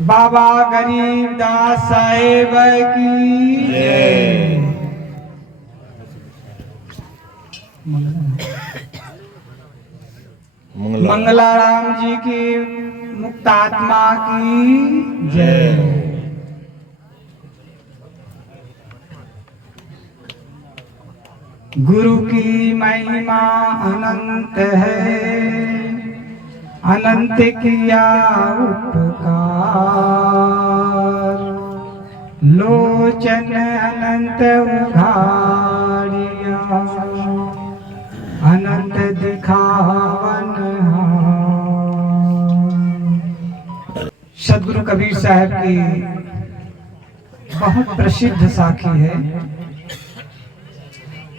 बाबा गरीबदास साहेब की जय। मंगलाराम जी की मुक्तात्मा की जय। गुरु की महिमा अनंत है, अनंत किया उपकार, लोचन अनंत उघाड़िया, अनंत दिखावन हार। सदगुरु कबीर साहब की बहुत प्रसिद्ध साखी है।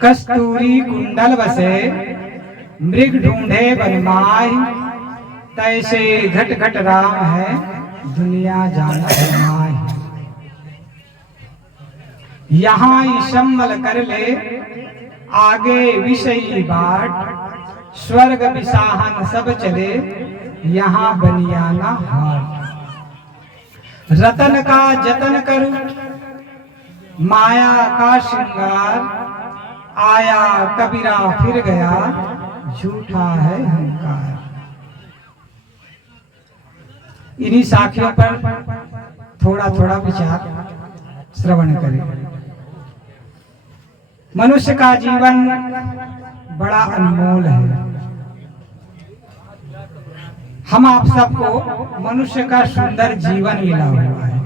कस्तूरी कुंडल बसे मृग ढूंढे बनमाही, तैसे घट घट राम है दुनिया जाना माही। यहाँ ईशम्मल कर ले आगे विषयी बाट, स्वर्ग विसाहन सब चले यहाँ बनियाना हाट। रतन का जतन करूं माया का श्रृंगार, आया कबीरा फिर गया झूठा है अहंकार। इन्हीं साखियों पर थोड़ा थोड़ा विचार श्रवण करें। मनुष्य का जीवन बड़ा अनमोल है। हम आप सबको मनुष्य का सुंदर जीवन मिला हुआ है।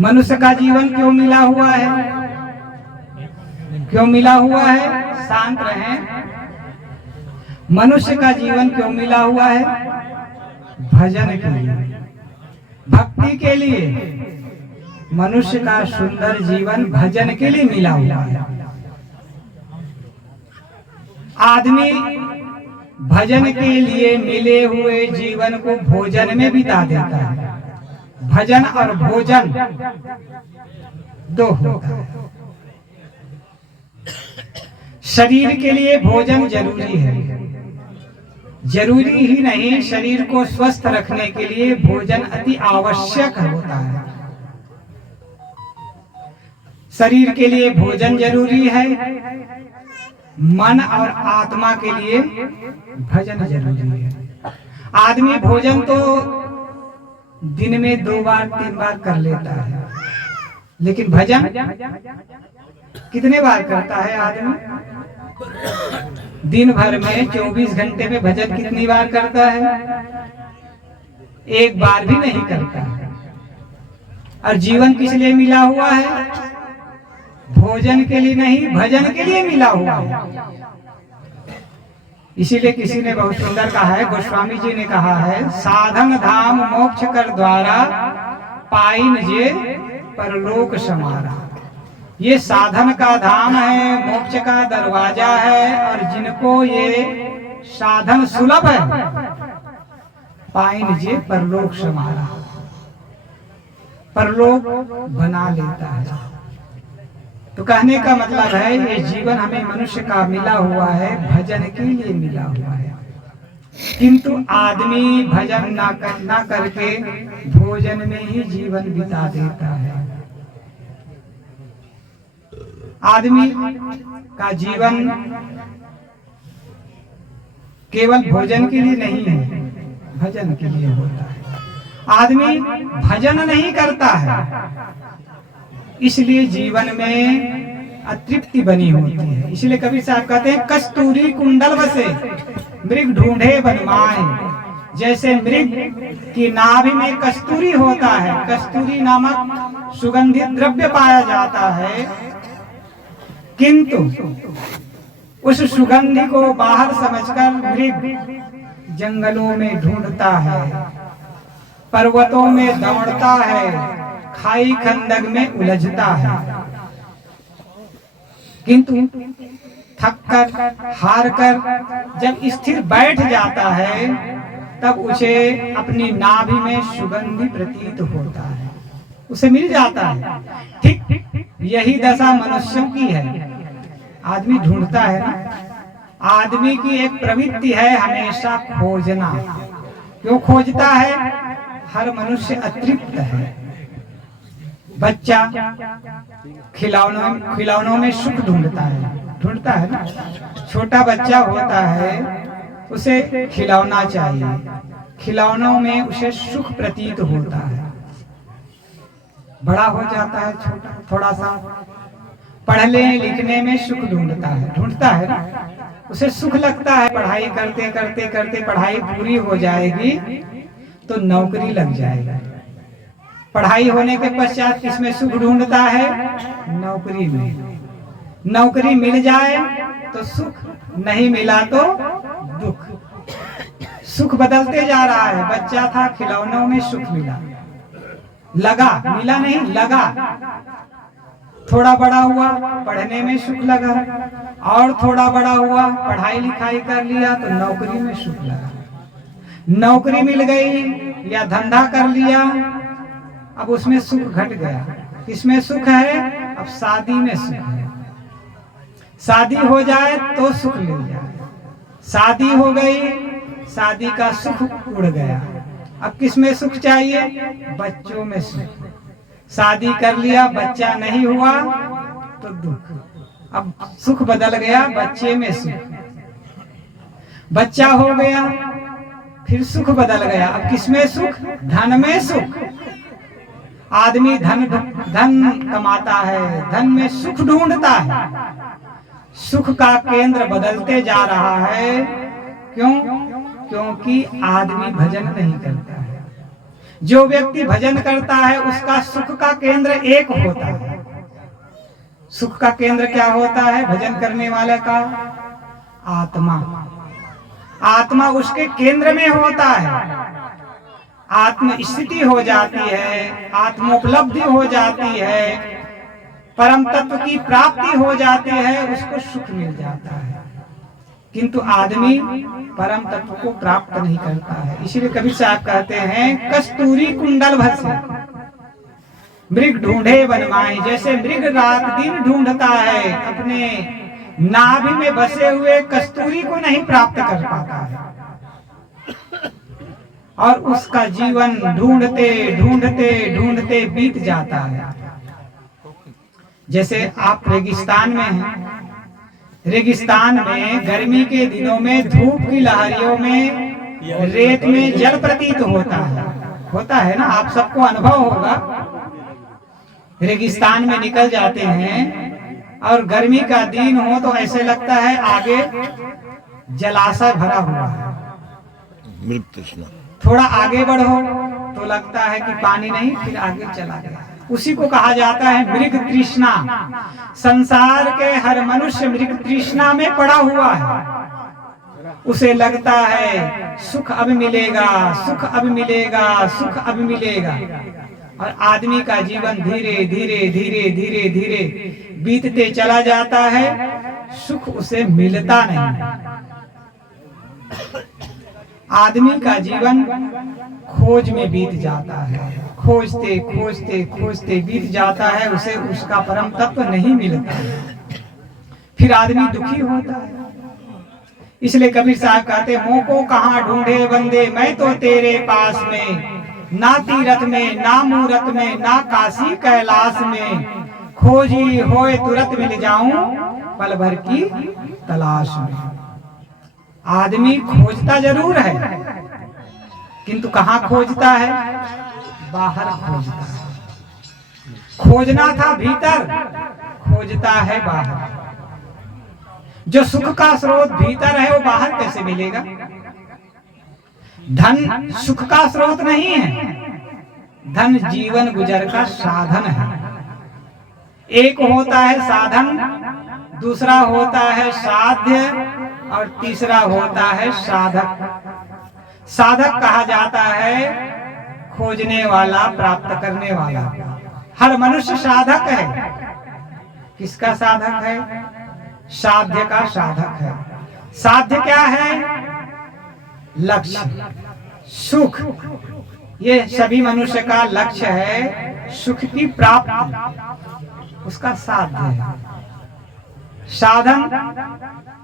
मनुष्य का जीवन क्यों मिला हुआ है? क्यों मिला हुआ है? शांत रहें। मनुष्य का जीवन क्यों मिला हुआ है? भजन के लिए, भक्ति के लिए। मनुष्य का सुंदर जीवन भजन के लिए मिला हुआ है। आदमी भजन के लिए मिले हुए जीवन को भोजन में बिता देता है। भजन और भोजन दो होता है। शरीर के लिए भोजन जरूरी है। जरूरी ही नहीं, शरीर को स्वस्थ रखने के लिए भोजन अति आवश्यक होता है। शरीर के लिए भोजन जरूरी है, मन और आत्मा के लिए भजन जरूरी है। आदमी भोजन तो दिन में 2 बार 3 बार कर लेता है, लेकिन भजन कितने बार करता है आदमी? दिन भर में 24 घंटे में भजन कितनी बार करता है? 1 बार भी नहीं करता है। और जीवन किस लिए मिला हुआ है? भोजन के लिए नहीं, भजन के लिए मिला हुआ है। इसीलिए किसी ने बहुत सुंदर कहा है, गोस्वामी जी ने कहा है, साधन धाम मोक्ष कर द्वारा, पाइन जे परलोक समारा। ये साधन का धाम है, मोक्ष का दरवाजा है, और जिनको ये साधन सुलभ है, पाइन जे परलोक समारा, परलोक बना लेता है। तो कहने का मतलब है, ये जीवन हमें मनुष्य का मिला हुआ है, भजन के लिए मिला हुआ है। किंतु आदमी भजन ना करके भोजन में ही जीवन बिता देता है। आदमी का जीवन केवल भोजन के लिए नहीं है, भजन के लिए होता है। आदमी भजन नहीं करता है, इसलिए जीवन में अतृप्ति बनी होती है। इसलिए कबीर साहब कहते हैं, कस्तूरी कुंडल बसे मृग ढूंढे बनमाए। जैसे मृग की नाभि में कस्तूरी होता है, कस्तूरी नामक सुगंधित द्रव्य पाया जाता है, किंतु उस सुगंधि को बाहर समझकर मृग जंगलों में ढूंढता है, पर्वतों में दौड़ता है, खाई खंदक में उलझता है, किंतु थककर हार कर जब स्थिर बैठ जाता है, तब उसे अपनी नाभि में सुगंधि प्रतीत होता है, उसे मिल जाता है। ठीक यही दशा मनुष्यों की है। आदमी ढूंढता है ना। आदमी की एक प्रवृत्ति है हमेशा खोजना। क्यों खोजता है? हर मनुष्य अतृप्त है। बच्चा खिलौनों में सुख ढूंढता है ना। छोटा बच्चा होता है, उसे खिलौना चाहिए, खिलौनों में उसे सुख प्रतीत होता है। बड़ा हो जाता है छोटा, थोड़ा सा पढ़ने लिखने में सुख ढूंढता है ना, उसे सुख लगता है। पढ़ाई करते करते करते पढ़ाई पूरी हो जाएगी तो नौकरी लग जाएगी। पढ़ाई होने के पश्चात किसमें सुख ढूंढता है? नौकरी में। नौकरी मिल जाए तो सुख, नहीं मिला तो दुख। सुख बदलते जा रहा है। बच्चा था, खिलौनों में सुख मिला, मिला नहीं, लगा। थोड़ा बड़ा हुआ, पढ़ने में सुख लगा, और थोड़ा बड़ा हुआ, पढ़ाई लिखाई कर लिया तो नौकरी में सुख लगा। नौकरी मिल गई या धंधा कर लिया, अब उसमें सुख घट गया। किसमें सुख है? अब शादी में सुख है। शादी हो जाए तो सुख मिल जाए। शादी हो गई, शादी का सुख उड़ गया। अब किसमें सुख चाहिए? बच्चों में सुख। शादी कर लिया, बच्चा नहीं हुआ तो दुख। अब सुख बदल गया, बच्चे में सुख। बच्चा हो गया, फिर सुख बदल गया। अब किसमें सुख? धन में सुख। आदमी धन कमाता है, धन में सुख ढूंढता है। सुख का केंद्र बदलते जा रहा है। क्यों? क्योंकि आदमी भजन नहीं करता है। जो व्यक्ति भजन करता है उसका सुख का केंद्र एक होता है। सुख का केंद्र क्या होता है भजन करने वाले का? आत्मा। आत्मा उसके केंद्र में होता है। आत्म स्थिति हो जाती है, आत्मोपलब्धि हो जाती है, परम तत्व की प्राप्ति हो जाती है, उसको सुख मिल जाता है। किंतु आदमी परम तत्व को प्राप्त नहीं करता है। इसलिए कबीर साहब कहते हैं, कस्तूरी कुंडल भसे मृग ढूंढे बनमाई। जैसे मृग रात दिन ढूंढता है, अपने नाभि में बसे हुए कस्तूरी को नहीं प्राप्त कर पाता है, और उसका जीवन ढूंढते ढूंढते ढूंढते बीत जाता है। जैसे आप रेगिस्तान में हैं, रेगिस्तान में गर्मी के दिनों में धूप की लहरियों में रेत में जल प्रतीत होता है ना। आप सबको अनुभव होगा। रेगिस्तान में निकल जाते हैं और गर्मी का दिन हो तो ऐसे लगता है आगे जलाशय भरा हुआ है। थोड़ा आगे बढ़ो तो लगता है कि पानी नहीं, फिर आगे चला गया। उसी को कहा जाता है मृग तृष्णा। संसार के हर मनुष्य मृग तृष्णा में पड़ा हुआ है। उसे लगता है सुख अब मिलेगा, सुख अब मिलेगा, सुख अब मिलेगा, और आदमी का जीवन धीरे धीरे धीरे धीरे धीरे बीतते चला जाता है, सुख उसे मिलता नहीं। आदमी का जीवन खोज में बीत जाता है, खोजते खोजते खोजते बीत जाता है, उसे उसका परम तत्व नहीं मिलता है, फिर आदमी दुखी होता है। इसलिए कबीर साहब कहते, मोह को कहाँ ढूंढे बंदे, मैं तो तेरे पास में, ना तीरथ में ना मूरत में ना काशी कैलाश में, खोजी होए तुरंत मिल जाऊं पल भर की तलाश में। आदमी खोजता जरूर है, किंतु कहाँ खोजता है? बाहर खोजता है। खोजना था भीतर, खोजता है बाहर। जो सुख का स्रोत भीतर है वो बाहर कैसे मिलेगा? धन सुख का स्रोत नहीं है, धन जीवन गुजर का साधन है। एक होता है साधन, दूसरा होता है साध्य, और तीसरा होता है साधक। साधक कहा जाता है खोजने वाला, प्राप्त करने वाला। हर मनुष्य साधक है। किसका साधक है? साध्य का साधक है। साध्य क्या है? लक्ष्य, सुख। ये सभी मनुष्य का लक्ष्य है, सुख की प्राप्ति, उसका साध्य है। साधन,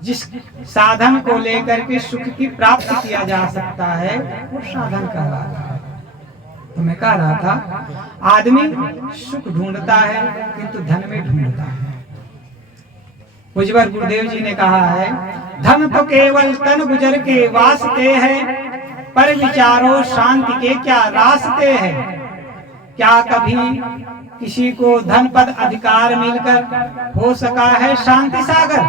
जिस साधन को लेकर के सुख की प्राप्ति किया जा सकता है वो साधन कहलाता है। तो मैं कह रहा था, आदमी सुख ढूंढता है किंतु धन में ढूंढता है। मुझबर गुरुदेव जी ने कहा है, धन तो केवल तन गुजर के वास्ते है, पर विचारो शांति के क्या रास्ते हैं। क्या कभी किसी को धन पद अधिकार मिलकर हो सका है शांति सागर?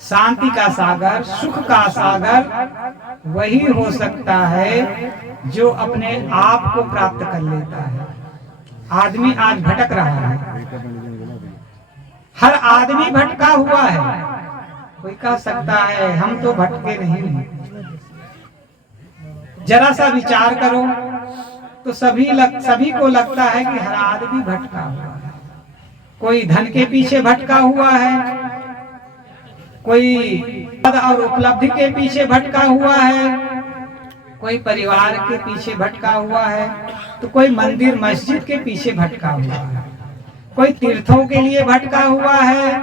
शांति का सागर, सुख का सागर वही हो सकता है जो अपने आप को प्राप्त कर लेता है। आदमी आज भटक रहा है, हर आदमी भटका हुआ है। कोई कह सकता है हम तो भटके नहीं। जरा सा विचार करो तो सभी को लगता है कि हर आदमी भटका हुआ है। कोई धन के पीछे भटका हुआ है, कोई पद और उपलब्धि के पीछे भटका हुआ है, कोई परिवार के पीछे भटका हुआ है, तो कोई मंदिर मस्जिद के पीछे भटका हुआ है, कोई तीर्थों के लिए भटका हुआ है,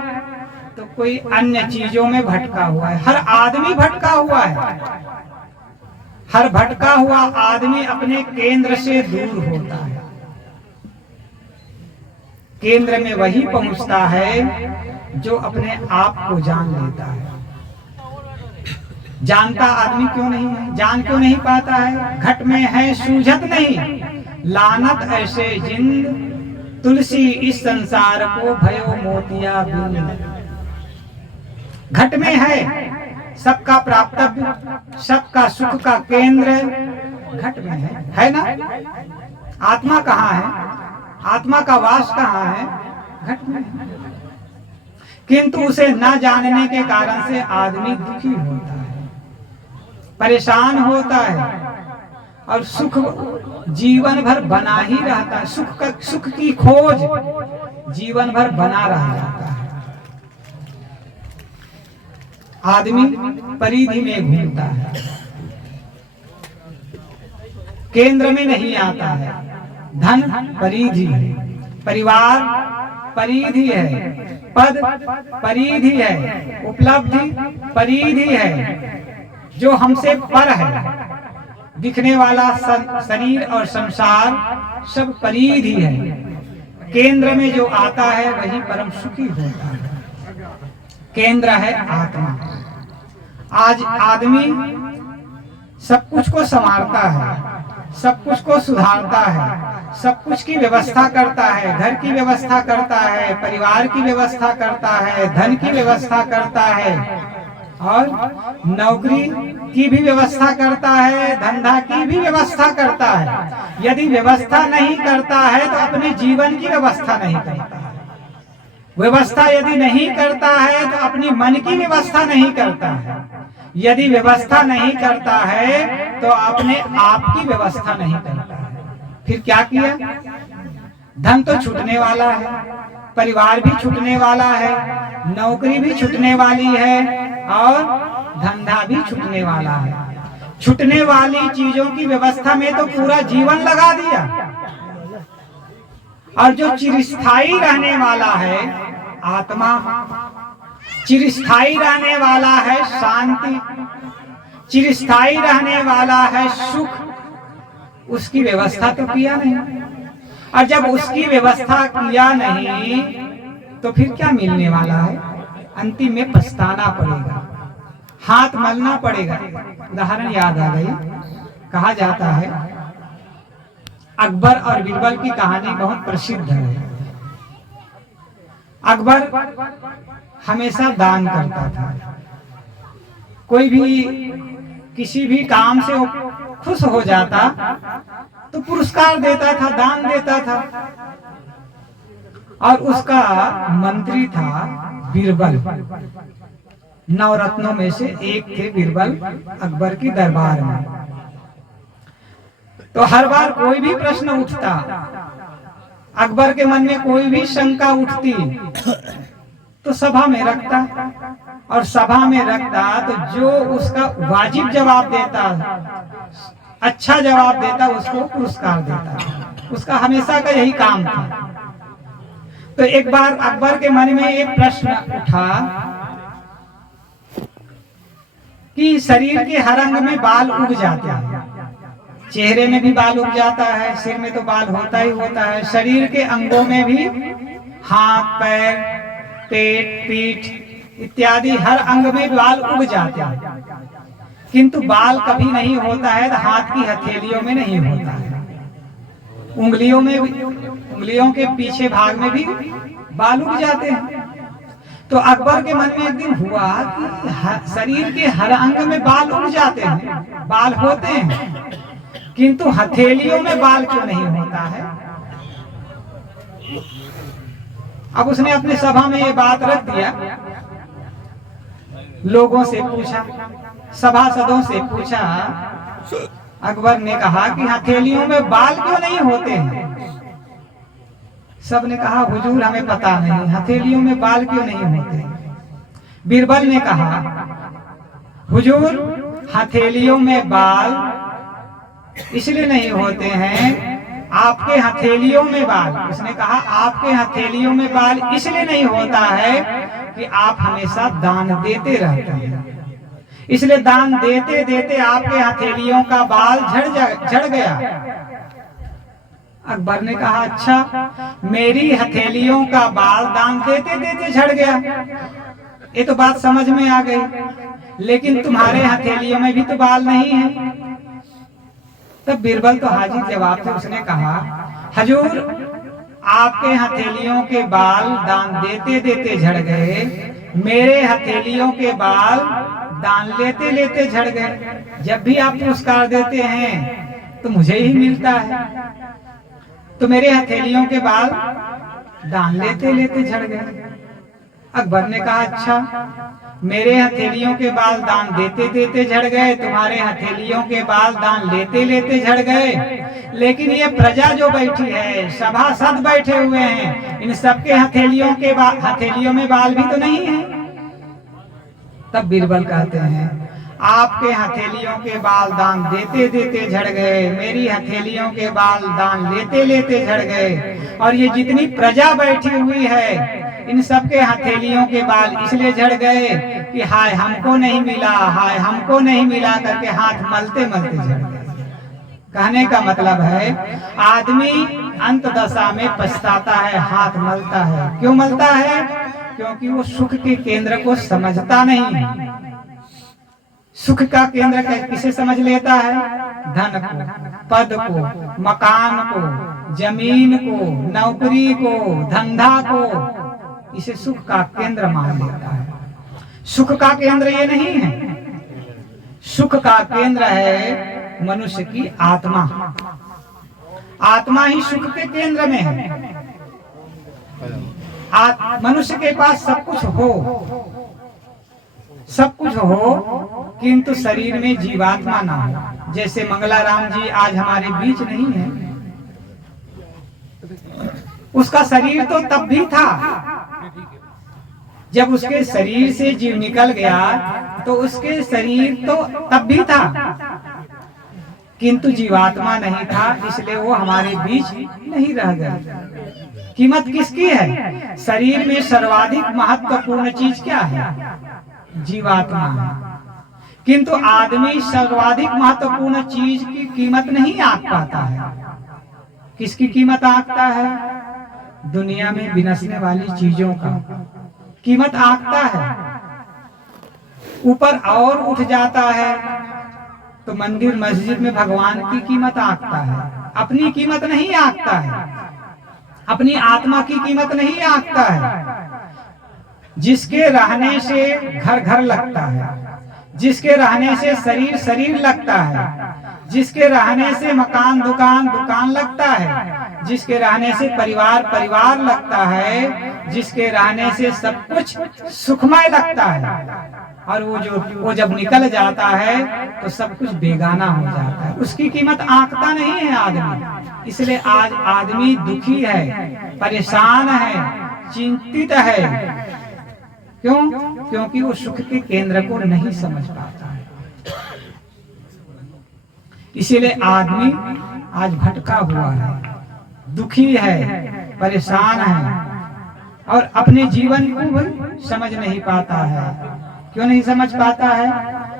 तो कोई अन्य चीजों में भटका हुआ है। हर आदमी भटका हुआ है। हर भटका हुआ आदमी अपने केंद्र से दूर होता है। केंद्र में वही पहुंचता है जो अपने आप को जान लेता है। जानता आदमी क्यों नहीं है? जान क्यों नहीं पाता है? घट में है सूझत नहीं, लानत ऐसे जिंद, तुलसी इस संसार को भयो मोतिया बिंद। घट में है सबका प्राप्तव्य, सबका सुख का केंद्र घट में है ना? आत्मा कहाँ है? आत्मा का वास कहाँ है? घट में है। किंतु उसे न जानने के कारण से आदमी दुखी होता है, परेशान होता है और सुख जीवन भर बना ही रहता है। सुख की खोज जीवन भर बना रह जाता है। आदमी परिधि में घूमता है, केंद्र में नहीं आता है। धन परिधि है, परिवार परिधि है, पद परिधि है, उपलब्धि परिधि है, जो हमसे पर है। दिखने वाला शरीर और संसार सब परिधि है। केंद्र में जो आता है वही परम सुखी होता है। केंद्र है आत्मा। आज आदमी सब कुछ को संभालता है, सब कुछ को सुधारता है, सब कुछ की व्यवस्था करता है, घर की व्यवस्था करता है, परिवार की व्यवस्था करता है, धन की व्यवस्था करता है और नौकरी की भी व्यवस्था करता है, धंधा की भी व्यवस्था करता है। यदि व्यवस्था नहीं करता है तो अपने जीवन की व्यवस्था नहीं करता है। व्यवस्था यदि नहीं करता है तो अपनी मन की व्यवस्था नहीं करता है। यदि व्यवस्था नहीं करता है तो अपने आप की व्यवस्था नहीं करता है। फिर क्या किया? धन तो छूटने वाला है, परिवार भी छूटने वाला है, नौकरी भी छूटने वाली है और धंधा भी छूटने वाला है। छूटने वाली चीजों की व्यवस्था में तो पूरा जीवन लगा दिया। और जो चिरस्थायी रहने वाला है आत्मा, चिरस्थायी रहने वाला है शांति, चिरस्थायी रहने वाला है सुख, उसकी व्यवस्था तो किया नहीं। और जब उसकी व्यवस्था किया नहीं तो फिर क्या मिलने वाला है? अंतिम में पछताना पड़ेगा, हाथ मलना पड़ेगा। उदाहरण याद आ गई। कहा जाता है अकबर और बीरबल की कहानी बहुत प्रसिद्ध है। अकबर हमेशा दान करता था। कोई भी किसी भी काम से खुश हो जाता तो पुरस्कार देता था, दान देता था। और उसका मंत्री था बीरबल। नवरत्नों में से एक थे बीरबल अकबर की दरबार में। तो हर बार कोई भी प्रश्न उठता, अकबर के मन में कोई भी शंका उठती तो सभा में रखता, और सभा में रखता तो जो उसका वाजिब जवाब देता, अच्छा जवाब देता, उसको पुरस्कार देता। उसका हमेशा का यही काम था। तो एक बार अकबर के मन में एक प्रश्न उठा कि शरीर के हर अंग में बाल उग जाते हैं, चेहरे में भी बाल उग जाता है, सिर में तो बाल होता ही होता है, शरीर के अंगों में भी, हाथ पैर पेट पीठ इत्यादि हर अंग में बाल उग जाते हैं, किंतु बाल कभी नहीं होता है तो हाथ की हथेलियों में नहीं होता है, उंगलियों में, उंगलियों के पीछे भाग में भी बाल उग जाते हैं। तो अकबर के मन में एक दिन हुआ कि शरीर के हर अंग में बाल उग जाते हैं, बाल होते हैं, किंतु हथेलियों में बाल क्यों नहीं होता है। अब उसने अपने सभा में ये बात रख दिया, लोगों से पूछा, सभासदों से पूछा। अकबर ने कहा कि हथेलियों में बाल क्यों नहीं होते हैं। सब ने कहा हुजूर हमें पता नहीं, हथेलियों में बाल क्यों नहीं होते। बीरबल ने कहा हुजूर हथेलियों में बाल इसलिए नहीं होते हैं, आपके हथेलियों में बाल, उसने कहा आपके हथेलियों में बाल इसलिए नहीं होता है कि आप हमेशा दान देते रहते हैं, इसलिए दान देते देते आपके हथेलियों का बाल झड़ गया। अकबर ने कहा अच्छा, मेरी हथेलियों का बाल दान देते देते झड़ गया, ये तो बात समझ में आ गई, लेकिन तुम्हारे हथेलियों में भी तो बाल नहीं है। तब बीरबल तो हाजिर जवाब थे, उसने कहा हजूर आपके हथेलियों के बाल दान देते देते झड़ गए, मेरे हथेलियों के बाल दान लेते लेते झड़ गए। जब भी आप पुरस्कार देते हैं तो मुझे ही मिलता है, तो मेरे हथेलियों के बाल दान लेते लेते झड़ गए। अकबर ने कहा अच्छा, मेरे हथेलियों के बाल दान देते देते झड़ गए, तुम्हारे हथेलियों के बाल दान लेते लेते झड़ गए, लेकिन ये प्रजा जो बैठी है, सभासद बैठे हुए हैं, इन सबके हथेलियों में बाल भी तो नहीं है। तब बीरबल कहते हैं आपके हथेलियों के बाल दान देते देते झड़ गए, मेरी हथेलियों के बाल दान लेते लेते झड़ गए, और ये जितनी प्रजा बैठी हुई है इन सबके हथेलियों के बाल इसलिए झड़ गए कि हाय हमको नहीं मिला, हाय हमको नहीं मिला करके हाथ मलते मलते झड़ गए। कहने का मतलब है आदमी अंत दशा में पछताता है, हाथ मलता है। क्यों मलता है? क्योंकि वो सुख के केंद्र को समझता नहीं। सुख का केंद्र किसे समझ लेता है? धन को, पद को, मकान को, जमीन को, नौकरी को, धंधा को, इसे सुख का केंद्र मान लेता है। सुख का केंद्र ये नहीं है, सुख का केंद्र है मनुष्य की आत्मा। आत्मा ही सुख के केंद्र में है। मनुष्य के पास सब कुछ हो, सब कुछ हो, किंतु शरीर में जीवात्मा ना हो। जैसे मंगलाराम जी आज हमारे बीच नहीं है, उसका शरीर तो तब भी था जब उसके शरीर से जीव निकल गया, तो उसके शरीर तो तब भी था, किंतु जीवात्मा नहीं था, इसलिए वो हमारे बीच नहीं रह गया। कीमत किसकी है? शरीर में सर्वाधिक महत्वपूर्ण चीज क्या है? जीवात्मा है। किंतु आदमी सर्वाधिक महत्वपूर्ण चीज की कीमत नहीं आंक पाता है। किसकी कीमत आंकता है? दुनिया में विनसने वाली चीजों का कीमत आंकता है। ऊपर और उठ जाता है तो मंदिर मस्जिद में भगवान की कीमत आंकता है, अपनी कीमत नहीं आंकता है, अपनी आत्मा की कीमत नहीं आंकता है। जिसके रहने से घर घर लगता है, जिसके रहने से शरीर शरीर लगता है, जिसके रहने से मकान दुकान दुकान लगता है, जिसके रहने से परिवार परिवार लगता है, जिसके रहने से सब कुछ सुखमय लगता है, और वो जब निकल जाता है तो सब कुछ बेगाना हो जाता है। उसकी कीमत आंकता नहीं है आदमी। इसलिए आज आदमी दुखी है, परेशान है, चिंतित है। क्यों? क्योंकि वो सुख के केंद्र को नहीं समझ पाता है। इसीलिए आदमी आज भटका हुआ है, दुखी है, परेशान है, और अपने जीवन को भी समझ नहीं पाता है। क्यों नहीं समझ पाता है?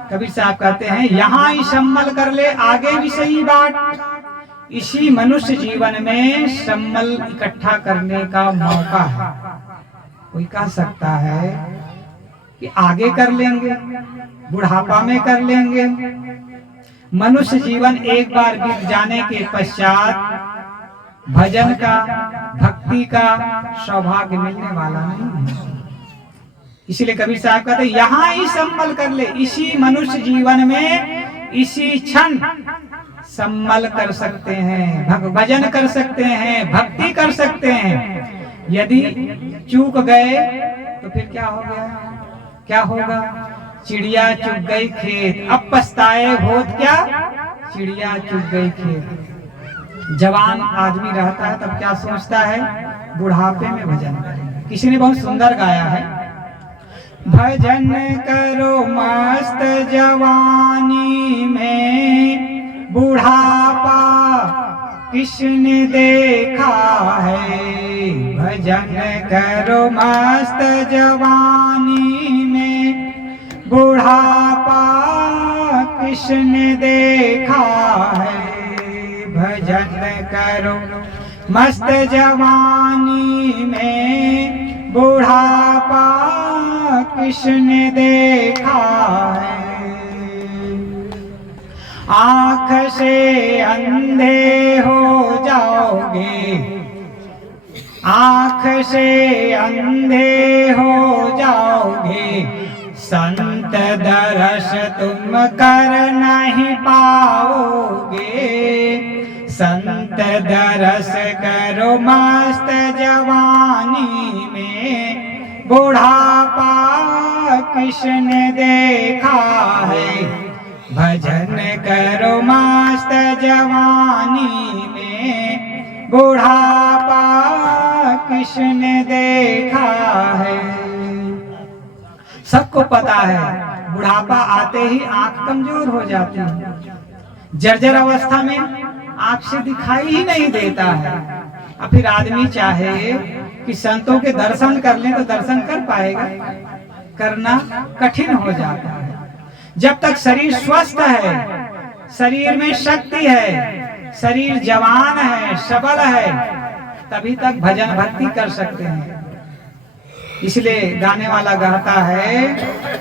कबीर साहब कहते हैं यहाँ ही सम्मल कर ले आगे भी सही बात। इसी मनुष्य जीवन में सम्मल इकट्ठा करने का मौका है। कोई कह सकता है कि आगे कर लेंगे, बुढ़ापा में कर लेंगे। मनुष्य जीवन एक बार बीत जाने के पश्चात भजन का, भक्ति का सौभाग्य मिलने वाला नहीं है। इसलिए कबीर साहब कहते हैं यहाँ ही सम्मल कर ले। इसी मनुष्य जीवन में इसी क्षण सम्मल कर सकते हैं, भजन कर सकते हैं, भक्ति कर सकते हैं। यदि चूक गए तो फिर क्या हो गया, क्या होगा? चिड़िया चुग गई खेत, अब पछताए होत क्या, चिड़िया चुग गई खेत। जवान आदमी रहता है तब क्या सोचता है, बुढ़ापे में भजन करेंगे। किसी ने बहुत सुंदर गाया है, भजन करो मस्त जवानी में, बुढ़ापा किसने देखा है। भजन करो मस्त जवानी में, बुढ़ापा किसने देखा है। भजन करो मस्त जवानी में, बुढ़ापा किसने देखा है। आँख से अंधे हो जाओगे, आँख से अंधे हो जाओगे, संत दरस तुम कर नहीं पाओगे। संत दरस करो मस्त जवानी में, बुढ़ापा किसने देखा है। भजन करो मस्त जवानी में, बुढ़ापा किसने देखा है। सबको पता है बुढ़ापा आते ही आंख कमजोर हो जाती है, जर्जर अवस्था में आंख से दिखाई ही नहीं देता है। अब फिर आदमी चाहे कि संतों के दर्शन कर ले तो दर्शन कर पाएगा, करना कठिन हो जाता है। जब तक शरीर स्वस्थ है, शरीर में शक्ति है, शरीर जवान है, सबल है, तभी तक भजन भक्ति कर सकते हैं। इसलिए गाने वाला गाता है,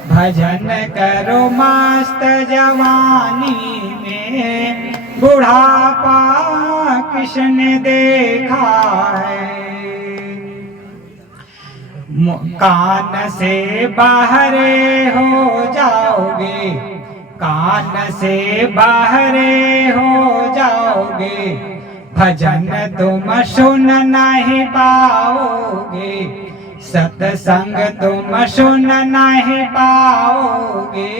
भजन करो मस्त जवानी में, बुढ़ापा किसने देखा है। कान से बाहरे हो जाओगे, कान से बाहरे हो जाओगे, भजन तुम सुन नहीं पाओगे। सत्संग तुम सुन नहीं पाओगे।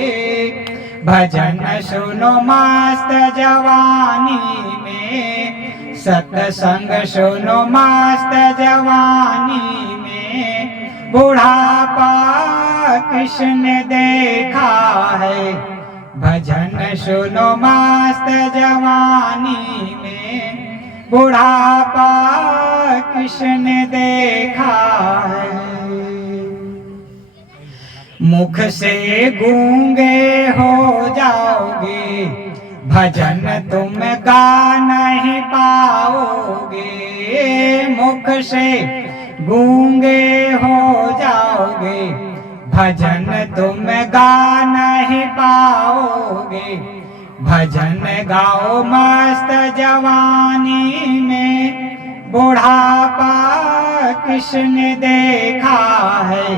भजन सुनो मस्त जवानी में, सत्संग सुनो मस्त जवानी में, बुढ़ापा किसने देखा है। भजन सुनो मस्त जवानी में, बुढ़ापा किसने देखा है। मुख से गूंगे हो जाओगे, भजन तुम गा नहीं पाओगे। मुख से गूंगे हो जाओगे, भजन तुम गा नहीं पाओगे। भजन गाओ मस्त जवानी में, बुढ़ापा किसने देखा है।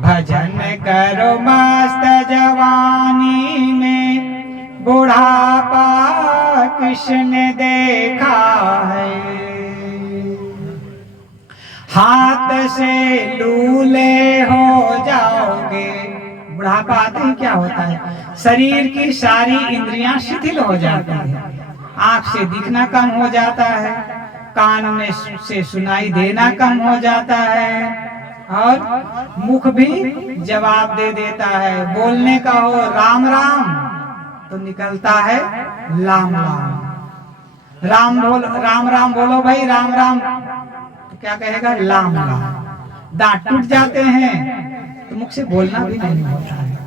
भजन करो मस्त जवानी में, बुढ़ापा किसने देखा है। हाथ से लूले हो जाओगे, बुढ़ापा आते ही क्या होता है, शरीर की सारी इंद्रियां शिथिल हो जाती है। आंख से दिखना कम हो जाता है, कान में से सुनाई देना कम हो जाता है, और मुख भी जवाब दे देता है। बोलने का हो राम राम तो निकलता है लाम लाम। राम राम बोलो भाई, राम राम तो क्या कहेगा, लाम लाम। दांत टूट जाते हैं तो मुख से बोलना भी नहीं होता है।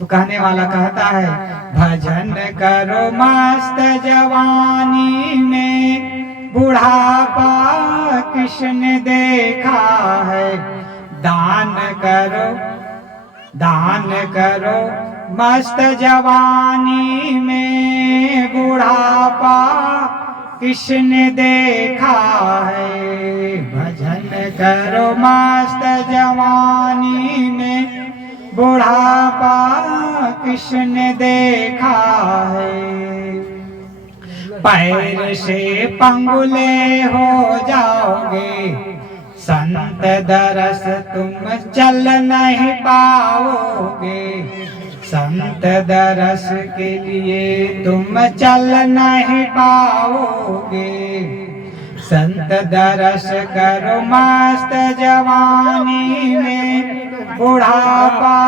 तो कहने वाला कहता है, भजन करो मस्त जवानी में, बुढ़ापा किसने देखा है। दान करो मस्त जवानी में, बुढ़ापा किसने देखा है। भजन करो मस्त जवानी में, बुढ़ापा किसने देखा है। पैर से पंगुले हो जाओगे, संत दरस तुम चल नहीं पाओगे। संत दरस के लिए तुम चल नहीं पाओगे। संत दरस करो मस्त जवानी में, बुढ़ापा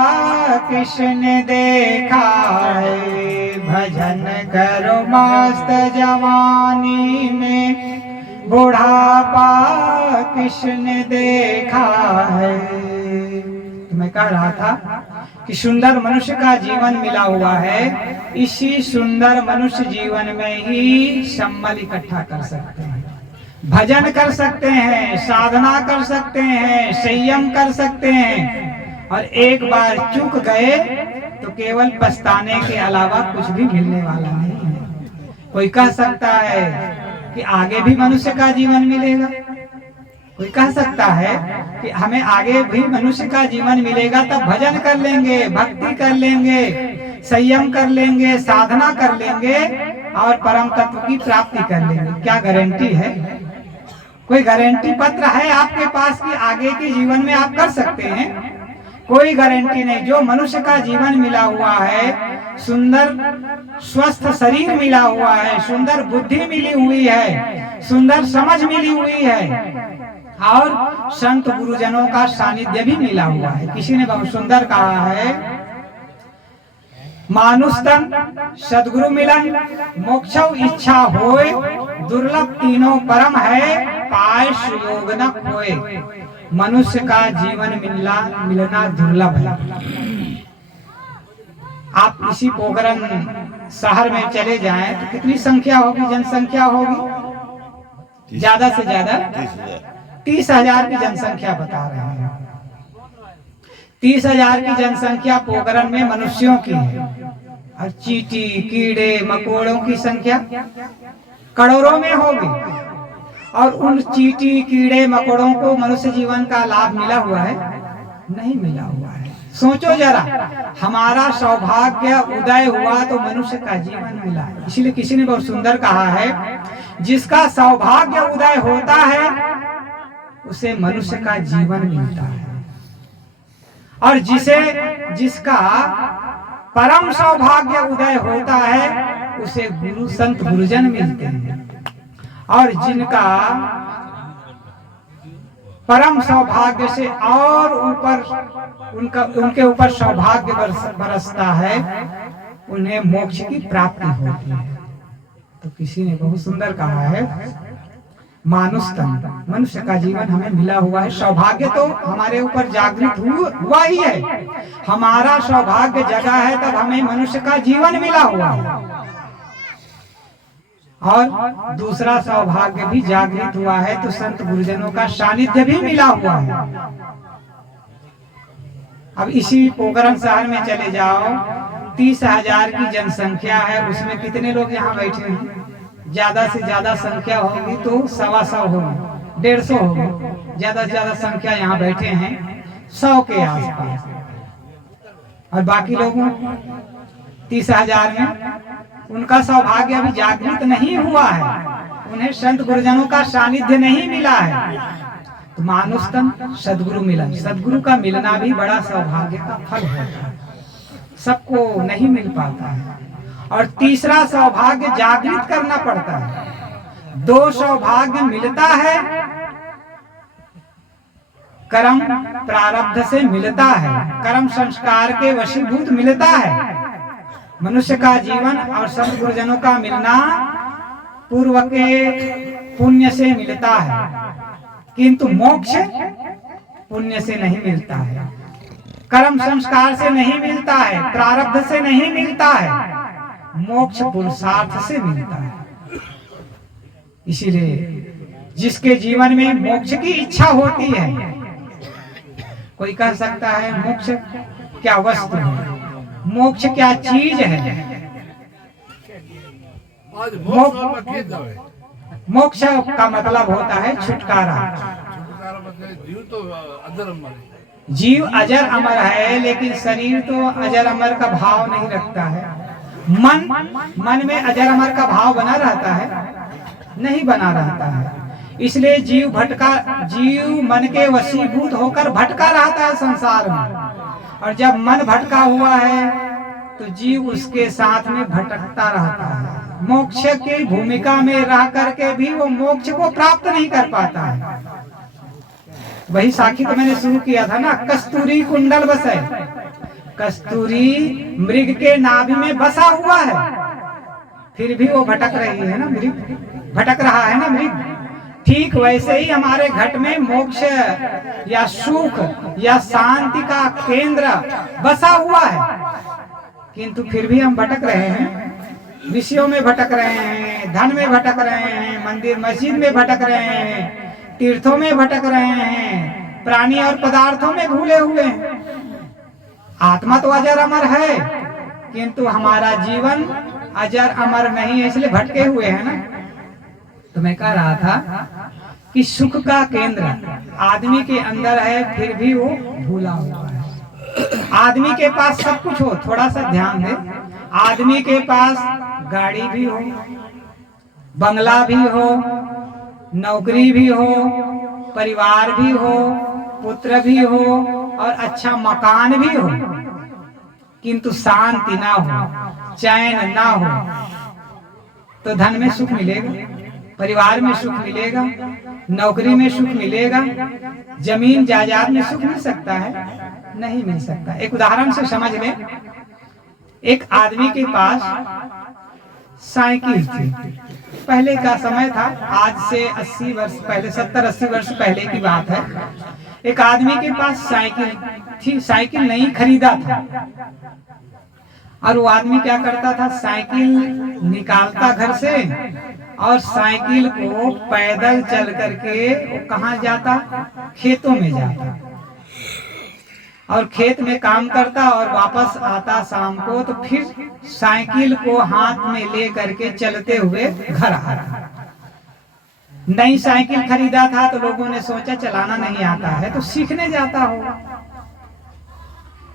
किसने देखा है। भजन करो मस्त जवानी में, बुढ़ापा किसने देखा है। तो मैं कह रहा था कि सुंदर मनुष्य का जीवन मिला हुआ है। इसी सुंदर मनुष्य जीवन में ही संबल इकट्ठा कर सकते हैं, भजन कर सकते हैं, साधना कर सकते हैं, संयम कर सकते हैं। और एक बार चूक गए तो केवल पछताने के अलावा कुछ भी मिलने वाला नहीं है। कोई कह सकता है कि आगे भी मनुष्य का जीवन मिलेगा, कोई कह सकता है कि हमें आगे भी मनुष्य का जीवन मिलेगा, तब भजन कर लेंगे, भक्ति कर लेंगे, संयम कर लेंगे, साधना कर लेंगे और परम तत्व की प्राप्ति कर लेंगे। क्या गारंटी है? कोई गारंटी पत्र है आपके पास कि आगे के जीवन में आप कर सकते हैं? कोई गारंटी नहीं। जो मनुष्य का जीवन मिला हुआ है, सुंदर स्वस्थ शरीर मिला हुआ है, सुंदर बुद्धि मिली हुई है, सुंदर समझ मिली हुई है और संत गुरुजनों का सानिध्य भी मिला हुआ है। किसी ने बहुत सुंदर कहा है, मानुस्तन सदगुरु मिलन मोक्ष इच्छा होए, दुर्लभ तीनों परम है, पाय सुयोग न खोए। मनुष्य का जीवन मिलना दुर्लभ है। आप इसी पोखरन शहर में चले जाएं तो कितनी संख्या होगी, जनसंख्या होगी? ज्यादा से ज्यादा 30,000 की जनसंख्या बता रहे हैं। 30,000 की जनसंख्या पोखरन में मनुष्यों की है और चींटी कीड़े मकोड़ों की संख्या करोड़ों में होगी। और उन चींटी कीड़े मकोड़ों को मनुष्य जीवन का लाभ मिला हुआ है? नहीं मिला हुआ है। सोचो जरा, हमारा सौभाग्य उदय हुआ तो मनुष्य का जीवन मिला है। इसलिए किसी ने बहुत सुंदर कहा है, जिसका सौभाग्य उदय होता है उसे मनुष्य का जीवन मिलता है, और जिसका परम सौभाग्य उदय होता है उसे गुरु संत गुरुजन मिलते हैं। और जिनका परम सौभाग्य से और ऊपर उनके ऊपर सौभाग्य बरसता है, उन्हें मोक्ष की प्राप्ति होती है। तो किसी ने बहुत सुंदर कहा है, मानुस्तन, मनुष्य का जीवन हमें मिला हुआ है। सौभाग्य तो हमारे ऊपर जागृत हुआ ही है। हमारा सौभाग्य जगा है तब हमें मनुष्य का जीवन मिला हुआ है, और दूसरा सौभाग्य भी जागृत हुआ है तो संत गुरुजनों का सानिध्य भी मिला हुआ है। अब इसी पोखरन शहर में चले जाओ, 30,000 की जनसंख्या है, उसमें कितने लोग यहाँ बैठे हैं? ज्यादा से ज्यादा संख्या होगी तो 125 होगी, 150 होगी, ज्यादा से ज्यादा संख्या यहाँ बैठे हैं 100 के आसपास। और बाकी लोगों 30,000 में उनका सौभाग्य अभी जागृत नहीं हुआ है, उन्हें संत गुरुजनों का सानिध्य नहीं मिला है। तो मानुस्तन सदगुरु मिलन, सदगुरु का मिलना भी बड़ा सौभाग्य का फल होता है, सबको नहीं मिल पाता है। और तीसरा सौभाग्य जागृत करना पड़ता है। 2 सौभाग्य मिलता है, कर्म प्रारब्ध से मिलता है, कर्म संस्कार के वशीभूत मिलता है। मनुष्य का जीवन और संत गुरुजनों का मिलना पूर्व के पुण्य से मिलता है, किंतु मोक्ष पुण्य से नहीं मिलता है। कर्म संस्कार से नहीं मिलता है, प्रारब्ध से नहीं मिलता है, मोक्ष पुरुषार्थ से मिलता है। इसीलिए जिसके जीवन में मोक्ष की इच्छा होती है, कोई कह सकता है मोक्ष क्या वस्तु है, मोक्ष क्या चीज है। मोक्ष का मतलब होता है छुटकारा। जीव अजर अमर है, लेकिन शरीर तो अजर अमर का भाव नहीं रखता है। मन में अजर अमर का भाव बना रहता है, नहीं बना रहता है। इसलिए जीव मन के वशीभूत होकर भटका रहता है संसार में। और जब मन भटका हुआ है तो जीव उसके साथ में भटकता रहता है। मोक्ष की भूमिका में रह करके भी वो मोक्ष को प्राप्त नहीं कर पाता है। वही साखी तो मैंने शुरू किया था ना, कस्तूरी कुंडल बसे। कस्तूरी मृग के नाभि में बसा हुआ है, फिर भी वो भटक रही है ना, मृग भटक रहा है ना मृग। ठीक वैसे ही हमारे घट में मोक्ष या सुख या शांति का केंद्र बसा हुआ है, किंतु फिर भी हम भटक रहे हैं। विषयों में भटक रहे हैं, धन में भटक रहे हैं, मंदिर मस्जिद में भटक रहे हैं, तीर्थों में भटक रहे हैं, प्राणी और पदार्थों में भूले हुए हैं। आत्मा तो अजर अमर है, किंतु हमारा जीवन अजर अमर नहीं है, इसलिए भटके हुए हैं ना। तो मैं कह रहा था कि सुख का केंद्र आदमी के अंदर है, फिर भी वो भूला हुआ है। आदमी के पास सब कुछ हो, थोड़ा सा ध्यान दे, आदमी के पास गाड़ी भी हो, बंगला भी हो, नौकरी भी हो, परिवार भी हो, पुत्र भी हो और अच्छा मकान भी हो, किंतु शांति ना हो, चैन ना हो, तो धन में सुख मिलेगा, परिवार में सुख मिलेगा, नौकरी में सुख मिलेगा, जमीन जायदाद में सुख मिल सकता है? नहीं मिल सकता। एक उदाहरण से समझ लें, एक आदमी के पास साइकिल थी। पहले का समय था, आज से 80 वर्ष पहले, 70-80 वर्ष पहले की बात है। एक आदमी के पास साइकिल थी, साइकिल नहीं खरीदा था, और वो आदमी क्या करता था, साइकिल निकालता घर से और साइकिल को पैदल चल करके वो कहाँ जाता, खेतों में जाता, और खेत में काम करता और वापस आता शाम को, तो फिर साइकिल को हाथ में ले करके चलते हुए घर आता। नई साइकिल खरीदा था तो लोगों ने सोचा चलाना नहीं आता है तो सीखने जाता होगा।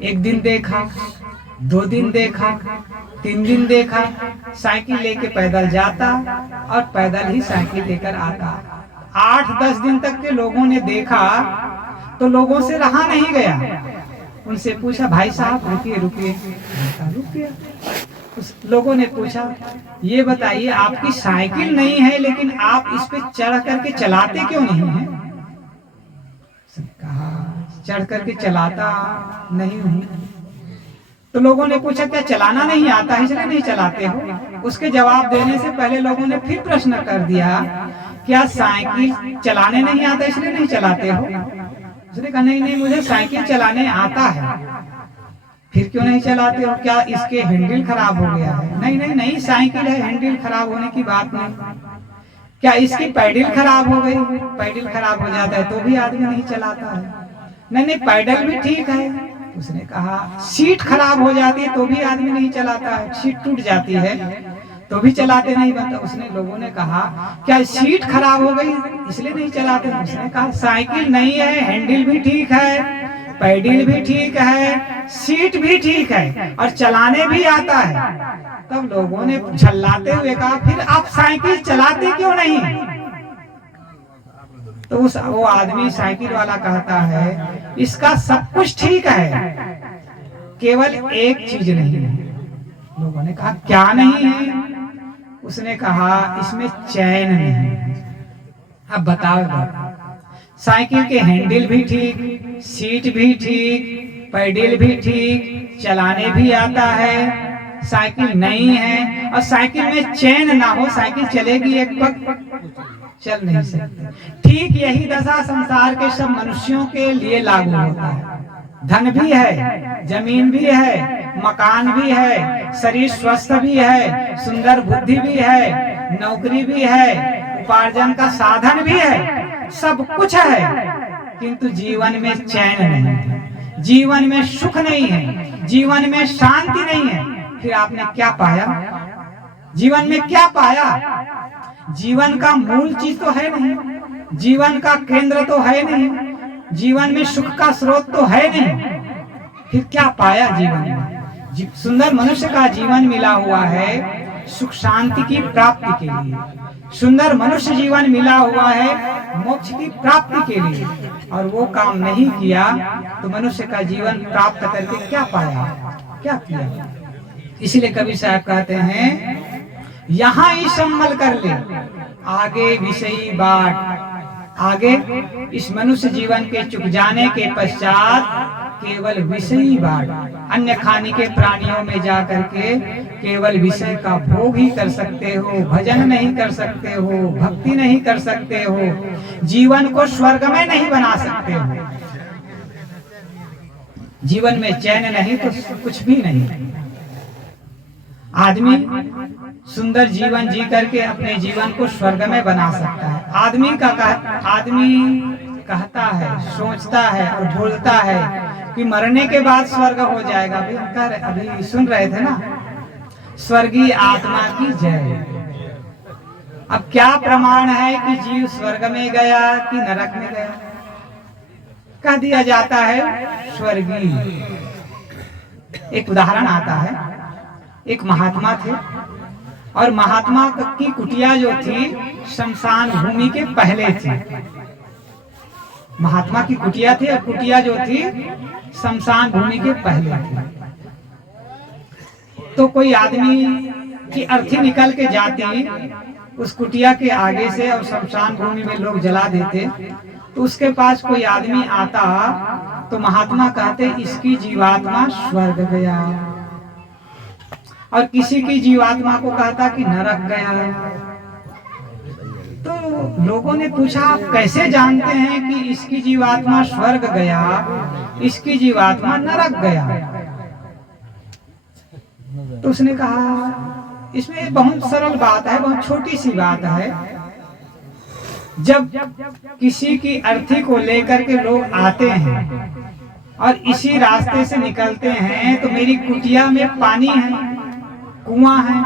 एक दिन देखा, 2 दिन देखा, 3 दिन देखा, साइकिल लेके पैदल जाता और पैदल ही साइकिल लेकर आता। 8-10 दिन तक के लोगों ने देखा तो लोगों से रहा नहीं गया। उनसे पूछा, भाई साहब रुकिए रुकिए, रुक गया। उस लोगों ने पूछा, ये बताइए आपकी साइकिल नहीं है लेकिन आप इस पे चढ़ करके चलाते क्यों नहीं है? कहा, चढ़ करके चलाता नहीं हूँ। तो लोगों ने पूछा, क्या चलाना नहीं आता है इसलिए नहीं चलाते हो? उसके जवाब देने से पहले लोगों ने फिर प्रश्न कर दिया, क्या साइकिल चलाने नहीं आता इसलिए नहीं चलाते हो? उसने कहा, नहीं मुझे साइकिल चलाने आता है। फिर क्यों नहीं चलाते हो? क्या इसके हैंडल खराब हो गया है? नहीं साइकिल है, हैंडल खराब होने की बात नहीं। क्या इसकी पैडल खराब हो गई? पैडल खराब हो जाता है तो भी आदमी नहीं चलाता है। नहीं पैडल भी ठीक है। उसने कहा, सीट खराब हो जाती है तो भी आदमी नहीं चलाता है, सीट टूट जाती है तो भी चलाते नहीं बनता। उसने लोगों ने कहा, क्या सीट खराब हो गई इसलिए नहीं चलाते? उसने कहा, साइकिल नहीं है, हैंडल भी ठीक है, पैडल भी ठीक है, सीट भी ठीक है और चलाने भी आता है। तब लोगों ने झल्लाते हुए कहा, फिर आप साइकिल चलाते क्यों नहीं? तो वो आदमी साइकिल वाला कहता है, इसका सब कुछ ठीक है, केवल एक चीज नहीं है। लोगों ने कहा, क्या नहीं है? उसने कहा, इसमें चैन नहीं है। अब बताओ, साइकिल के हैंडल भी ठीक, सीट भी ठीक, पैडल भी ठीक, चलाने भी आता है, साइकिल नहीं है और साइकिल में चैन ना हो, साइकिल चलेगी एक पग, चल नहीं सकती। ठीक यही दशा संसार के सब मनुष्यों के लिए लागू होता है। धन भी है, जमीन भी है, मकान भी है, शरीर स्वस्थ भी है, सुंदर बुद्धि भी है, नौकरी भी है, उपार्जन का साधन भी है, सब कुछ है, किंतु जीवन में चैन नहीं है, जीवन में सुख नहीं है, जीवन में शांति नहीं है। फिर आपने क्या पाया? जीवन में क्या पाया? जीवन का मूल चीज तो है नहीं, जीवन का केंद्र तो है नहीं, जीवन में सुख का स्रोत तो है नहीं, फिर क्या पाया जीवन में? सुंदर मनुष्य का जीवन मिला हुआ है सुख शांति की प्राप्ति के लिए, सुंदर मनुष्य जीवन मिला हुआ है मोक्ष की प्राप्ति के लिए, और वो काम नहीं किया तो मनुष्य का जीवन प्राप्त करके क्या पाया, क्या किया? इसलिए कवि साहब कहते हैं, यहाँ ही सम्मल कर ले आगे विषयी बाट, आगे इस मनुष्य जीवन के चुक जाने के पश्चात केवल विषयी बाट, अन्य खाने के प्राणियों में जा करके केवल विषय का भोग ही कर सकते हो, भजन नहीं कर सकते हो, भक्ति नहीं कर सकते हो, जीवन को स्वर्ग में नहीं बना सकते हो। जीवन में चैन नहीं तो कुछ भी नहीं। आदमी सुंदर जीवन जी करके अपने जीवन को स्वर्ग में बना सकता है। आदमी कहता है, सोचता है और बोलता है कि मरने के बाद स्वर्ग हो जाएगा। अभी सुन रहे थे ना, स्वर्गीय आत्मा की जय। अब क्या प्रमाण है कि जीव स्वर्ग में गया कि नरक में गया? कह दिया जाता है स्वर्गीय। एक उदाहरण आता है, एक महात्मा थे और महात्मा की कुटिया जो थी शमशान भूमि के पहले थी। महात्मा की कुटिया थी और कुटिया जो थी शमशान भूमि के पहले थी। तो कोई आदमी की अर्थी निकल के जाती उस कुटिया के आगे से और शमशान भूमि में लोग जला देते, तो उसके पास कोई आदमी आता तो महात्मा कहते इसकी जीवात्मा स्वर्ग गया, और किसी की जीवात्मा को कहता कि नरक गया। तो लोगों ने पूछा आप कैसे जानते हैं कि इसकी जीवात्मा स्वर्ग गया, इसकी जीवात्मा नरक गया? तो उसने कहा इसमें बहुत सरल बात है, बहुत छोटी सी बात है। जब किसी की अर्थी को लेकर के लोग आते हैं और इसी रास्ते से निकलते हैं तो मेरी कुटिया में पानी है, कुआं है,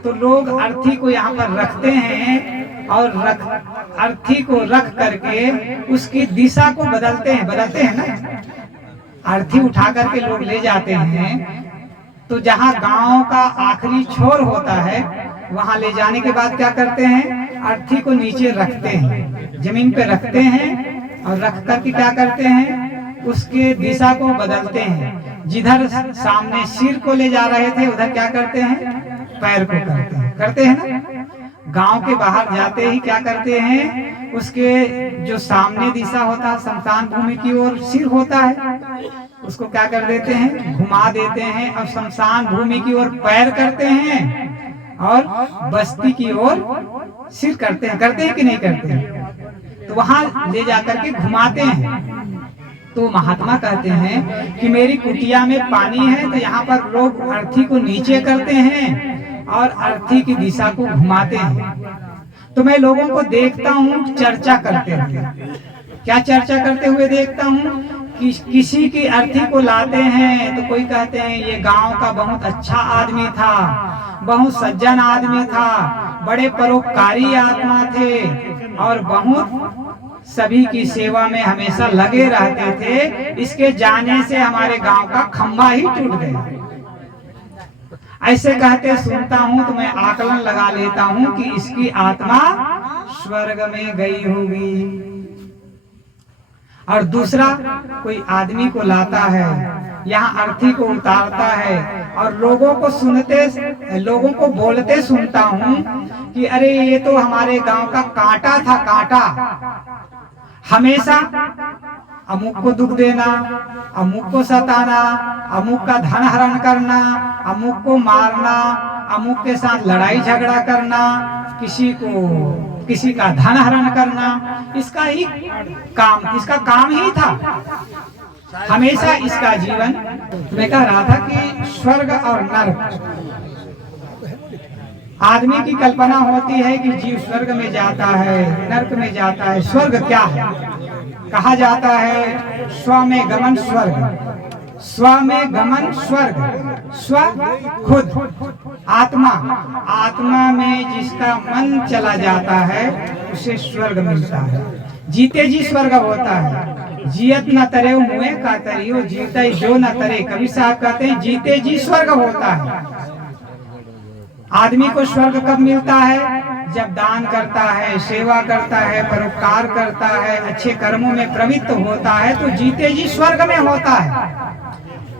तो लोग अर्थी को यहाँ पर रखते हैं और अर्थी को रख करके उसकी दिशा को बदलते हैं ना। अर्थी उठा करके लोग ले जाते हैं, तो जहाँ गांव का आखिरी छोर होता है वहां ले जाने के बाद क्या करते हैं, अर्थी को नीचे रखते हैं, जमीन पे रखते हैं और रख करके क्या करते हैं, उसके दिशा को बदलते हैं। जिधर सामने सिर को ले जा रहे थे उधर क्या करते हैं, पैर को करते हैं ना। गांव के बाहर जाते ही क्या करते हैं, उसके जो सामने दिशा होता है शमशान भूमि की ओर सिर होता है, उसको क्या कर देते हैं, घुमा देते हैं और शमशान भूमि की ओर पैर करते हैं और बस्ती की ओर सिर करते हैं कि नहीं करते हैं? तो वहां ले जाकर के घुमाते हैं। तो महात्मा कहते हैं कि मेरी कुटिया में पानी है तो यहाँ पर लोग अर्थी को नीचे करते हैं और अर्थी की दिशा को घुमाते हैं। तो मैं लोगों को देखता हूँ चर्चा करते हुए। क्या चर्चा करते हुए देखता हूँ कि किसी की अर्थी को लाते हैं तो कोई कहते हैं ये गांव का बहुत अच्छा आदमी था, बहुत सज्जन आदमी था, बड़े परोपकारी आत्मा थे और बहुत सभी की सेवा में हमेशा लगे रहते थे, इसके जाने से हमारे गांव का खंभा ही टूट गया। ऐसे कहते सुनता हूं तो मैं आकलन लगा लेता हूं कि इसकी आत्मा स्वर्ग में गई होगी। और दूसरा कोई आदमी को लाता है, यहाँ अर्थी को उतारता है और लोगों को बोलते सुनता हूँ कि अरे ये तो हमारे गांव का कांटा था, कांटा हमेशा अमुक को दुख देना, अमुक को सताना, अमुक का धन हरण करना, अमुक को मारना, अमुक के साथ लड़ाई झगड़ा करना, किसी का धन हरण करना, इसका काम ही था। हमेशा इसका जीवन। मैं कह रहा था कि स्वर्ग और नरक, आदमी की कल्पना होती है कि जीव स्वर्ग में जाता है, नरक में जाता है। स्वर्ग क्या है? कहा जाता है स्व में गमन स्वर्ग, स्व में गमन स्वर्ग। स्व खुद, आत्मा, आत्मा में जिसका मन चला जाता है उसे स्वर्ग मिलता है। जीते जी स्वर्ग होता है। जियत न तरे मुए का तरियो, जीते जो न तरे। कवि साहब कहते हैं जीते जी स्वर्ग होता है। आदमी को स्वर्ग कब मिलता है? जब दान करता है, सेवा करता है, परोपकार करता है, अच्छे कर्मों में प्रवृत्त होता है, तो जीते जी स्वर्ग में होता है।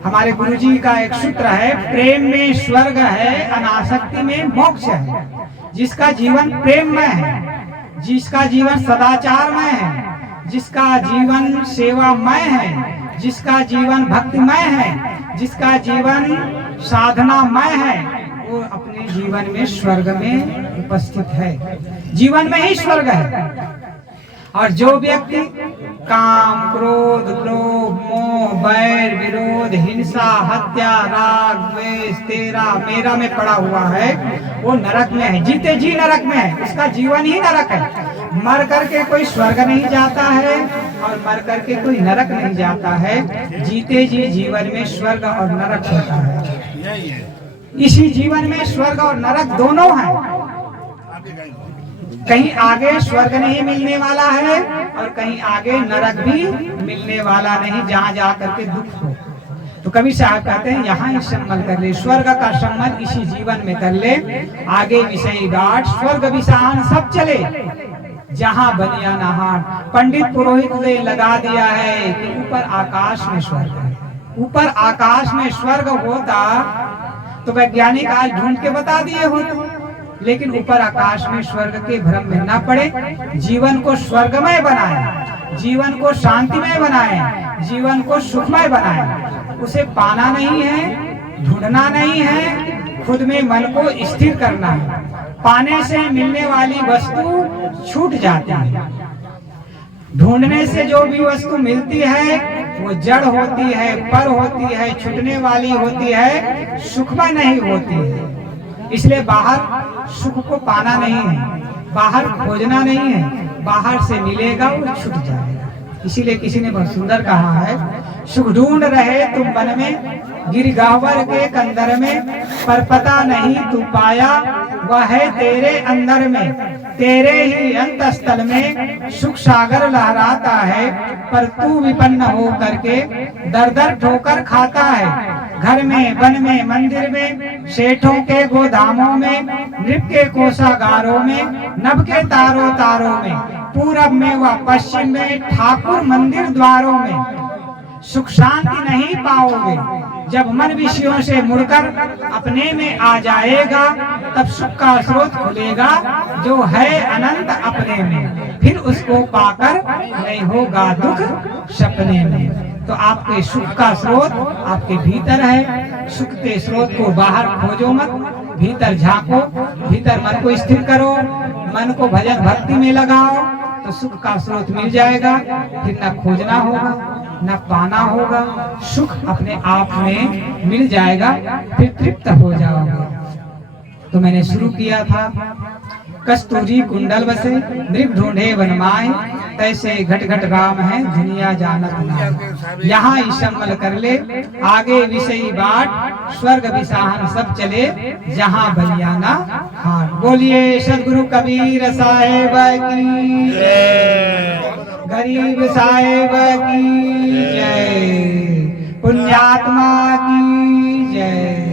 हमारे गुरुजी का एक सूत्र है, प्रेम में स्वर्ग है, अनासक्ति में मोक्ष है। जिसका जीवन प्रेममय है, जिसका जीवन सदाचारमय है, जिसका जीवन सेवामय है, जिसका जीवन भक्तिमय है, जिसका जीवन साधनामय है, वो अपने जीवन में स्वर्ग में उपस्थित है। जीवन में ही स्वर्ग है। और जो व्यक्ति काम, क्रोध, लोभ, मोह, बैर, विरोध, हिंसा, हत्या, राग, द्वेष, तेरा, मेरा में पड़ा हुआ है, वो नरक में है। जीते जी नरक में है। उसका जीवन ही नरक है। मर करके कोई स्वर्ग नहीं जाता है और मर करके कोई नरक नहीं जाता है। जीते जी जीवन में स्वर्ग और नरक होता है। इसी जीवन में स्वर्ग और नरक दोनों हैं। कहीं आगे स्वर्ग नहीं मिलने वाला है और कहीं आगे नरक भी मिलने वाला नहीं, जहाँ जा करके दुख हो। तो कवि साहब कहते हैं यहाँ ही सम्मल कर ले, स्वर्ग का सम्मल इसी जीवन में कर ले। आगे विषय गाठ स्वर्ग विषान सब चले, जहाँ बनिया नहाट। पंडित पुरोहित ने लगा दिया है कि ऊपर आकाश में स्वर्ग है। ऊपर आकाश में स्वर्ग होता तो वैज्ञानिक आज ढूंढ के बता दिए होते, लेकिन ऊपर आकाश में स्वर्ग के भ्रम में ना पड़े। जीवन को स्वर्गमय बनाए, जीवन को शांतिमय बनाए, जीवन को सुखमय बनाए। उसे पाना नहीं है, ढूंढना नहीं है, खुद में मन को स्थिर करना है। पाने से मिलने वाली वस्तु छूट जाती है, ढूंढने से जो भी वस्तु मिलती है वो जड़ होती है, पर होती है, छूटने वाली होती है, सुखमय नहीं होती है। इसलिए बाहर सुख को पाना नहीं है, बाहर खोजना नहीं है, बाहर से मिलेगा वो छूट जाएगा। इसीलिए किसी ने बहुत सुंदर कहा है, सुख ढूंढ रहे तुम मन में, गिरगावर के कंदर में, पर पता नहीं तू पाया वह है तेरे अंदर में। तेरे ही अंतस्थल में सुख सागर लहराता है, पर तू विपन्न हो करके दर दर ठोकर खाता है। घर में, वन में, मंदिर में, सेठों के गोदामों में, नृप के कोषागारों में, नभ के तारों तारों में, पूरब में व पश्चिम में, ठाकुर मंदिर द्वारों में। सुख शांति नहीं पाओगे। जब मन विषयों से मुड़कर अपने में आ जाएगा, तब सुख का स्रोत खुलेगा जो है अनंत अपने में। फिर उसको पाकर नहीं होगा दुख सपने में। तो आपके सुख का स्रोत आपके भीतर है। सुख के स्रोत को बाहर खोजो मत, भीतर झांको, भीतर मन को स्थिर करो, मन को भजन भक्ति में लगाओ, तो सुख का स्रोत मिल जाएगा। फिर न खोजना होगा, न पाना होगा, सुख अपने आप में मिल जाएगा, फिर तृप्त हो जाओगे। तो मैंने शुरू किया था, कस्तूरी कुंडल बसे मृग ढूंढे वनमाए, तैसे घट घट राम है दुनिया जानत नाय। यहाँ सम्मल कर ले आगे विषयी बाट, स्वर्ग विसाहन सब चले जहाँ बलियाना हाट। बोलिए सदगुरु कबीर साहेब की जय, गरीब साहेब की जय, पुण्यात्मा की जय।